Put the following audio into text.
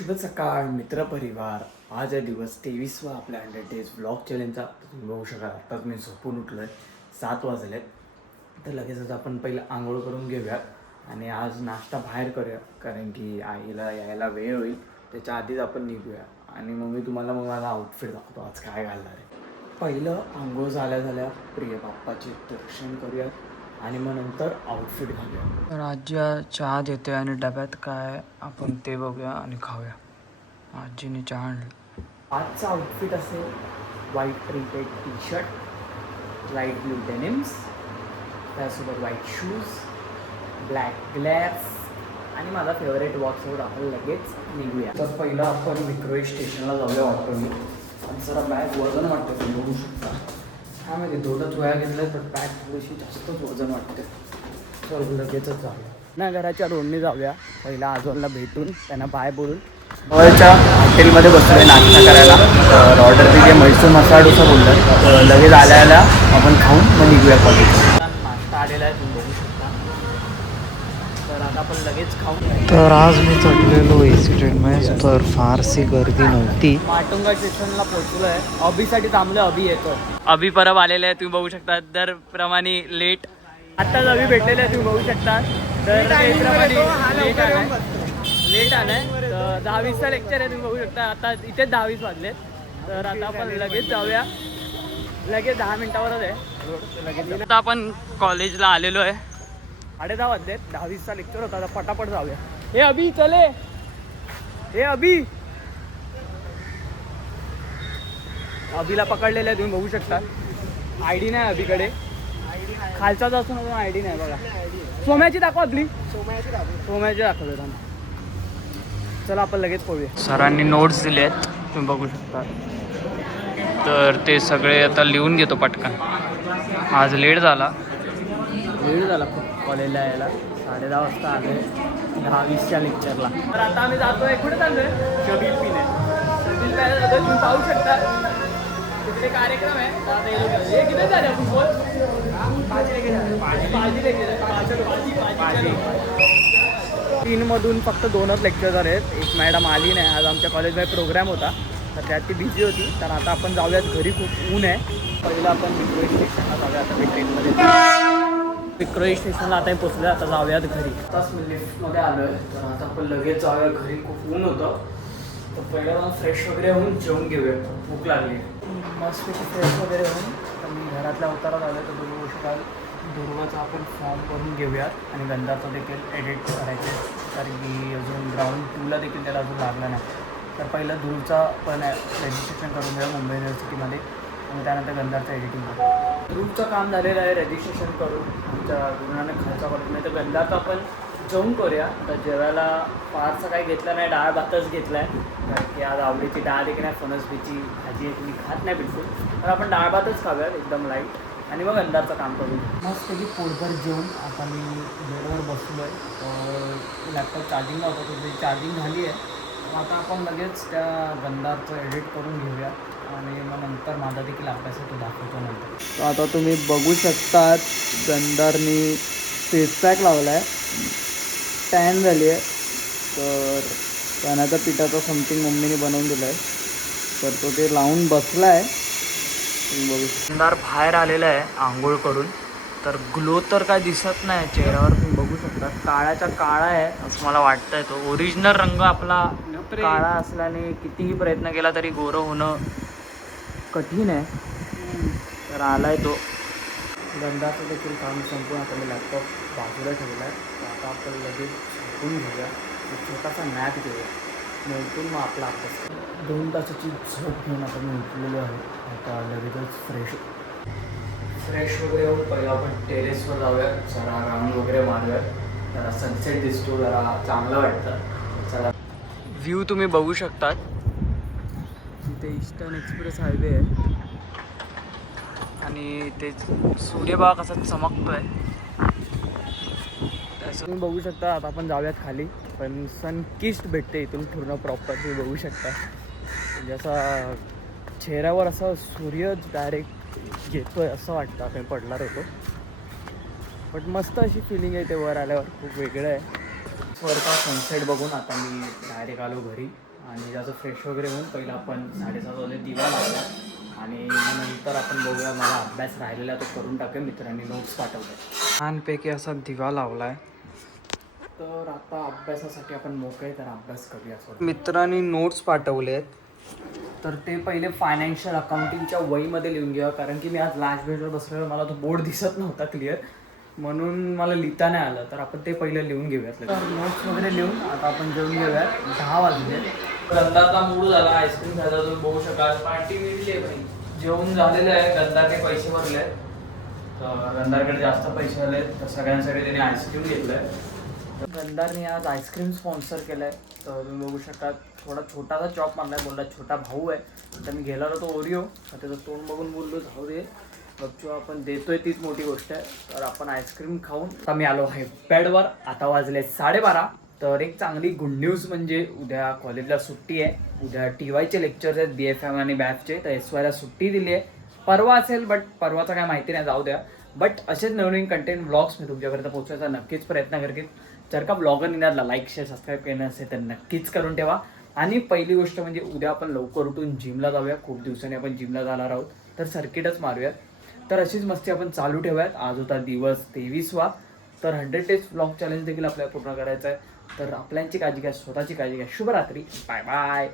शुभ सकाळ मित्रपरिवार. आज आहे दिवस 23वा आपल्या 100 डेज व्लॉग चॅलेंजचा. तुम्ही बघू शकाल आत्ताच मी झोपून उठलो आहे, 7 वाजलेत. तर लगेचच आपण पहिलं आंघोळ करून घेऊयात आणि आज नाश्ता बाहेर करूया, कारण की आईला यायला वेळ होईल. त्याच्या आधीच आपण निघूया आणि मग मी तुम्हाला माझा आउटफिट दाखवतो आज काय घालणार आहे. पहिलं आंघोळ झाल्या प्रिय बाप्पाचे दर्शन करूयात आणि मग नंतर आउटफिट घालूया. तर आजी चहा देते आणि डब्यात काय आपण ते बघूया आणि खाऊया. आजीने चहा आणलं. आजचा आउटफिट असेल white printed T shirt, light blue denims, त्यासोबत व्हाईट शूज, ब्लॅक ग्लॅव्स आणि माझा फेवरेट वॉचवर आपण लगेच निघूया. तर पहिलं आपण विक्रोळी स्टेशनला जाऊया ऑटोनी. आणि जरा बॅग वजन वाटतं, तुम्ही बघू शकता. हा माहिती 2च वया घेतल्या तर बॅग थोडीशी जास्तच वजन वाटते. तर लगेचच जाऊया ना, घराच्या रोडने जाऊया. पहिला आजोबांना भेटून त्यांना बाय बोलून जवळच्या हॉटेलमध्ये बसलोय नाश्ता करायला. तर ऑर्डर दिली म्हैसूर मसाला डोसा बोललं. तर लगेच आल्या आपण खाऊन मग निघूया कॉलेज. नाश्ता आलेला आहे, तुम्ही बघू शकता. तर आता आपण लगेच खाऊन. तर आज मी चढलेलो एसी ट्रेनमध्ये, तर फारशी गर्दी नव्हती. माटुंगा स्टेशनला पोहोचलो आहे. अभिसाठी थांबलो, अभि येतो. अभि परब आलेले आहे, तुम्ही बघू शकता. दरप्रमाणे लेट. आत्ताच अभि भेटलेले आहे, तुम्ही बघू शकता. तर लेट आलाय. तर 10-20चा लेक्चर आहे, तुम्ही बघू शकता. आता इथेच 10-20 वाजलेत. तर आता आपण लगेच जाऊया. लगेच 10 मिनिटावरच आहे लगेच. आता आपण कॉलेजला आलेलो आहे. 10:30 वाजलेत. 10-20चा लेक्चर होता. आता पटापट जाऊया. हे अभि चले, हे अभि. अभिला पकडलेलं आहे, तुम्ही बघू शकता. आयडी नाही अभिकडे, खालचाच असून अजून आयडी नाही बघा. सोम्याची दाखव, आपली सोम्याची दाखवतो त्यांना. चला आपण लगेच पळूया. सरांनी नोट्स दिले आहेत, तुम्ही बघू शकता. तर ते सगळे आता लिहून घेतो पटकन. आज लेट झाला खूप कॉलेजला यायला. 10:30 वाजता आले 10-20च्या लेक्चरला. तर आता आम्ही जातोय, कुठे चाललोय? शबील पिणे. शबील प्यायला जातोय, तुम्ही पाहू शकता. तिकडे कार्यक्रम आहे. हे किती झाले आपण बोल? भाजी 3मधून फक्त 2च लेक्चर झाले आहेत. एक मॅडम आली नाही आज. आमच्या कॉलेजमध्ये प्रोग्राम होता, तर त्यात ती बिझी होती. तर आता आपण जाऊयात घरी, खूप ऊन आहे. पहिलं आपण विक्रोळी स्टेशनला जाऊया. आता मी ट्रेनमध्ये विक्रोळी स्टेशनला आता पोचलो. आता जाऊयात घरी. आताच मी लिफ्टमध्ये आलो आहे. तर आता आपण लगेच जाऊया घरी, खूप ऊन होतं. तर पहिलं जाऊन फ्रेश वगैरे होऊन जेवून घेऊया, भूक लागली. मस्तपैकी फ्रेश वगैरे होऊन तर मी घरातल्या उतारात आलो. तर बघू शकाल दुर्वाचा आपण फॉर्म करून घेऊयात आणि गंधाचं देखील एडिट करायचे, कारण की अजून राऊंड 2ला देखील त्याला अजून लागला नाही. तर पहिलं ध्रुवचा पण रजिस्ट्रेशन करून घेऊया मुंबई युनिव्हर्सिटीमध्ये, आणि त्यानंतर गंधाचं एडिटिंग करू. ध्रुवचं काम झालेलं आहे रजिस्ट्रेशन करून आमच्या गुरुनानक खालसा कॉलेजमध्ये. तर गंधाचं आपण जेवून करूया. तर जेवायला फारसं काही घेतलं नाही, डाळ भातच घेतला आहे, कारण की आज आवडीची डाळ देखील नाही. फणसबीची भाजी आहे, तुम्ही खात नाही बिलकुल. तर आपण डाळ भातच खाऊयात एकदम लाईट, आणि मग अंधारचं काम करू. मस्त पैकी पोटभर जेवून आता मी बेडवर बसलो आहे. लॅपटॉप चार्जिंगला होता, तर चार्जिंग झाली आहे. आता आपण लगेच त्या गंधारचं एडिट करून घेऊया आणि मग नंतर माझा देखील अभ्यास आहे, तो दाखवतो नंतर. तर आता तुम्ही बघू शकतात गंधारनी फेस पॅक लावला आहे, टॅन झाली आहे. तर चण्याच्या पिठाचा समथिंग मम्मीने बनवून दिला आहे, तर तो ते लावून बसला आहे. गंधार बाहेर आलेला आहे आंघोळ करून. तर ग्लो तर काय दिसत नाही चेहऱ्यावर, तुम्ही बघू शकता. काळाच्या काळा आहे असं मला वाटतंय. तो ओरिजिनल रंग आपला काळा असल्याने कितीही प्रयत्न केला तरी गोरं होणं कठीण आहे. तर आलाय तो. गंधाचं देखील काम संपून आता मी लॅपटॉप बाजूला ठेवला आहे. आता आपण लगेच झोपून घेऊया, एक छोटासा नॅप घेऊया, मग उठून मग आपला अभ्यास. 2 तासाची झोप घेऊन आता मी उठलेलो आहे. आता लगेचच फ्रेश वगैरे होऊन पहिलं आपण टेरेसवर जाऊया, जरा राऊंड वगैरे मारूया. जरा सनसेट दिसतो, जरा चांगलं वाटतं. चला, व्ह्यू तुम्ही बघू शकतात. इथे ईस्टर्न एक्सप्रेस हायवे आहे आणि ते सूर्य बघा कसा चमकतोय, त्याचं तुम्ही बघू शकता. आता आपण जाऊयात खाली, पण सनकिस्ट भेटते इथून पूर्ण प्रॉपर, तुम्ही बघू शकता. म्हणजे असा चेहऱ्यावर असा सूर्य डायरेक्ट घेतोय असं वाटतं. आपण पडणार होतो, बट मस्त अशी फिलिंग आहे ते वर आल्यावर, खूप वेगळं आहे. वरचा सनसेट बघून आता मी डायरेक्ट आलो घरी. आणि त्याचं फ्रेश वगैरे होऊन पहिला आपण 7:30 वाजले दिवा लावला आणि नंतर आपण बघूया. मला अभ्यास राहिलेला तो करून टाकेल. मित्रांनी नोट्स पाठवले. छानपैकी असा दिवा लावलाय. तर आता अभ्यासासाठी आपण मोकळे, तर अभ्यास करूया. मित्रांनी नोट्स पाठवलेत. तर ते पहिले फायनान्शियल अकाउंटिंगच्या वहीमध्ये लिहून घ्या, कारण की मी आज लास्ट बेंचवर बसलेलो, मला तो बोर्ड दिसत नव्हता क्लिअर, म्हणून मला लिहिता नाही आलं. तर आपण ते पहिलं लिहून घेऊयात. तर नोट्स वगैरे लिहून आता आपण जेवून घेऊयात. 10 वाजले. गंधाचा मूड झाला, आईस्क्रीम खायचा. तुम्ही बघू शकाल पार्टी मिळली आहे भाई. जेवण झालेलं आहे. गंधारने पैसे भरले आहेत. तर गंधारकडे जास्त पैसे आले, तर सगळ्यांसाठी त्याने आईस्क्रीम घेतलं आहे. गंधारने आज आईस्क्रीम स्पॉन्सर केलं आहे. तर तुम्ही बघू शकाल थोडा छोटासा चॉप मारला आहे. बोलला छोटा भाऊ आहे. तर मी गेला तो ओरिओ, त्याचं तोंड बघून बोललो जाऊ दे बघतो, आपण देतोय तीच मोठी गोष्ट आहे. तर आपण आईस्क्रीम खाऊन आता मी आलो आहे बेडवर. आता वाजले 12:30. तर एक चांगली गुड न्यूज म्हणजे उद्या कॉलेजला सुट्टी आहे. उद्या TYचे लेक्चर्स आहेत, BFM आणि BAFचे. तर SYला सुट्टी दिली आहे. परवा असेल, बट परवाचं काय माहिती नाही, जाऊ द्या. बट असेच नवीन कंटेंट ब्लॉग्स मी तुमच्यापर्यंत पोहोचवायचा नक्कीच प्रयत्न करेन. जर का ब्लॉगर निघाला लाईक शेअर सबस्क्राईब केलं असेल तर नक्कीच करून ठेवा. आणि पहिली गोष्ट म्हणजे उद्या आपण लवकर उठून जिमला जाऊया. खूप दिवसांनी आपण जिमला जाणार आहोत, तर सर्किटच मारूयात. तर अशीच मस्ती आपण चालू ठेवूयात. आज होता दिवस 23वा. तर 100 डेज ब्लॉग चॅलेंज देखील आपल्याला पूर्ण करायचं आहे. तर आपल्यांची काळजी घ्या, स्वतःची काळजी घ्या. शुभरात्री. Bye bye.